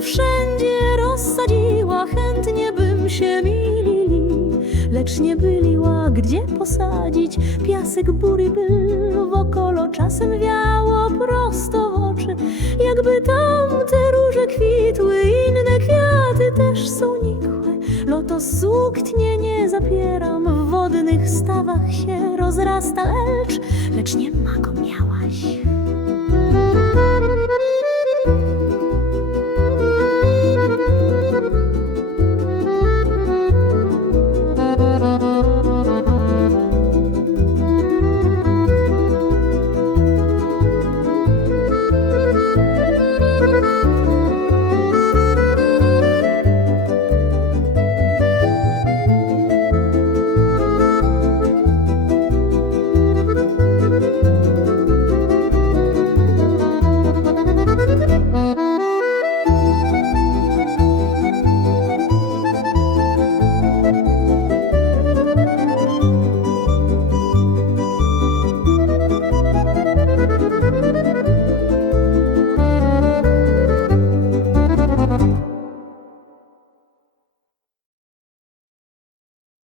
wszędzie rozsadziła, chętnie bym się milili, lecz nie byliła gdzie posadzić. Piasek bury był wokolo, czasem wiało prosto w oczy, jakby tamte róże kwitły, inne kwiaty też są nikłe. Lotos suknie nie zapieram, w wodnych stawach się rozrasta lecz, lecz nie ma go miałaś.